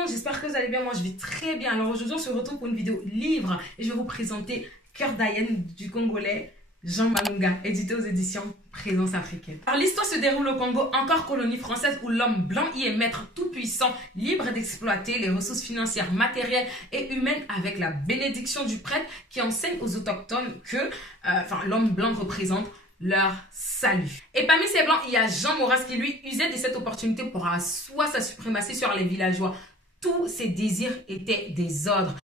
monde, j'espère que vous allez bien. Moi je vais très bien. Alors aujourd'hui on se retrouve pour une vidéo livre et je vais vous présenter Cœur d'Hyène du Congolais Jean Malunga, édité aux éditions Présence Africaine. Alors l'histoire se déroule au Congo, encore colonie française, où l'homme blanc y est maître tout-puissant, libre d'exploiter les ressources financières, matérielles et humaines avec la bénédiction du prêtre qui enseigne aux autochtones que l'homme blanc représente leur salut. Et parmi ces blancs, il y a Jean Maurras qui lui usait de cette opportunité pour asseoir sa suprématie sur les villageois. Tous ses désirs étaient des ordres.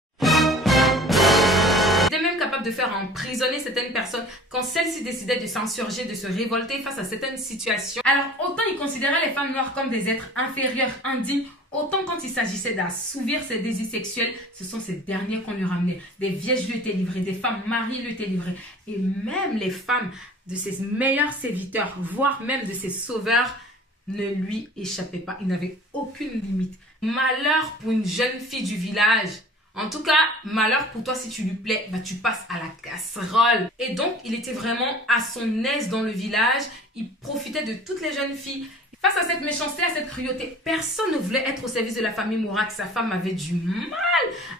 Il était même capable de faire emprisonner certaines personnes quand celles-ci décidaient de s'insurger, de se révolter face à certaines situations. Alors autant il considérait les femmes noires comme des êtres inférieurs, indignes, autant quand il s'agissait d'assouvir ses désirs sexuels, ce sont ces derniers qu'on lui ramenait. Des vierges lui étaient livrées, des femmes mariées lui étaient livrées. Et même les femmes de ses meilleurs serviteurs, voire même de ses sauveurs, ne lui échappaient pas. Il n'avait aucune limite. Malheur pour une jeune fille du village. En tout cas, malheur pour toi si tu lui plais, tu passes à la casserole. Et donc, il était vraiment à son aise dans le village. Il profitait de toutes les jeunes filles. Face à cette méchanceté, à cette cruauté, personne ne voulait être au service de la famille Mourak. Sa femme avait du mal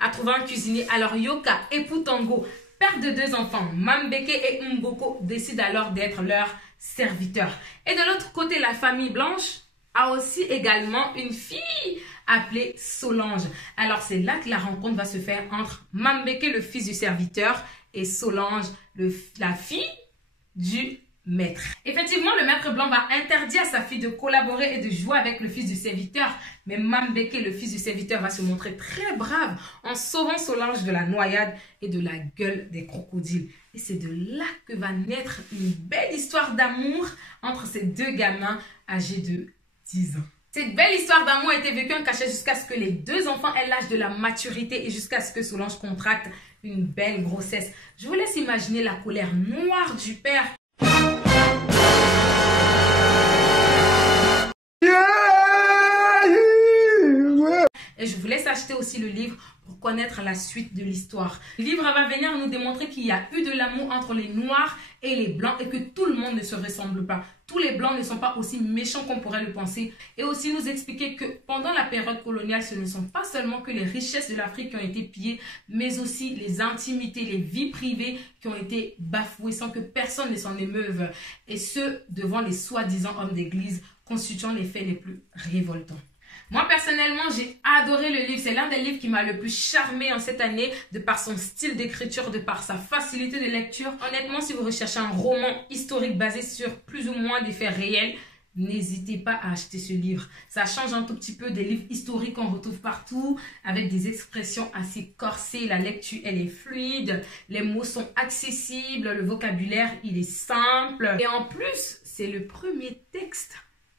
à trouver un cuisinier. Alors Yoka et Poutango, père de 2 enfants, Mambeke et Mboko, décident alors d'être leurs serviteurs. Et de l'autre côté, la famille Blanche a aussi également une fille appelée Solange. Alors c'est là que la rencontre va se faire entre Mambeke, le fils du serviteur, et Solange, la fille du maître. Effectivement, le maître blanc va interdire à sa fille de collaborer et de jouer avec le fils du serviteur. Mais Mambeke, le fils du serviteur, va se montrer très brave en sauvant Solange de la noyade et de la gueule des crocodiles. Et c'est de là que va naître une belle histoire d'amour entre ces 2 gamins âgés de 10 ans. Cette belle histoire d'amour a été vécue en cachette jusqu'à ce que les 2 enfants aient l'âge de la maturité et jusqu'à ce que Solange contracte une belle grossesse. Je vous laisse imaginer la colère noire du père. Et je vous laisse acheter aussi le livre pour connaître la suite de l'histoire. Le livre va venir nous démontrer qu'il y a eu de l'amour entre les noirs et les blancs et que tout le monde ne se ressemble pas. Tous les blancs ne sont pas aussi méchants qu'on pourrait le penser. Et aussi nous expliquer que pendant la période coloniale, ce ne sont pas seulement que les richesses de l'Afrique qui ont été pillées, mais aussi les intimités, les vies privées qui ont été bafouées sans que personne ne s'en émeuve. Et ce, devant les soi-disant hommes d'église constituant les faits les plus révoltants. Moi, personnellement, j'ai adoré le livre. C'est l'un des livres qui m'a le plus charmé en cette année, de par son style d'écriture, de par sa facilité de lecture. Honnêtement, si vous recherchez un roman historique basé sur plus ou moins des faits réels, n'hésitez pas à acheter ce livre. Ça change un tout petit peu des livres historiques qu'on retrouve partout, avec des expressions assez corsées. La lecture, elle est fluide, les mots sont accessibles, le vocabulaire, il est simple. Et en plus, c'est le premier texte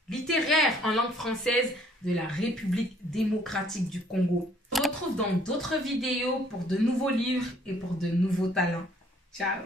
littéraire en langue française de la République démocratique du Congo. On se retrouve dans d'autres vidéos pour de nouveaux livres et pour de nouveaux talents. Ciao!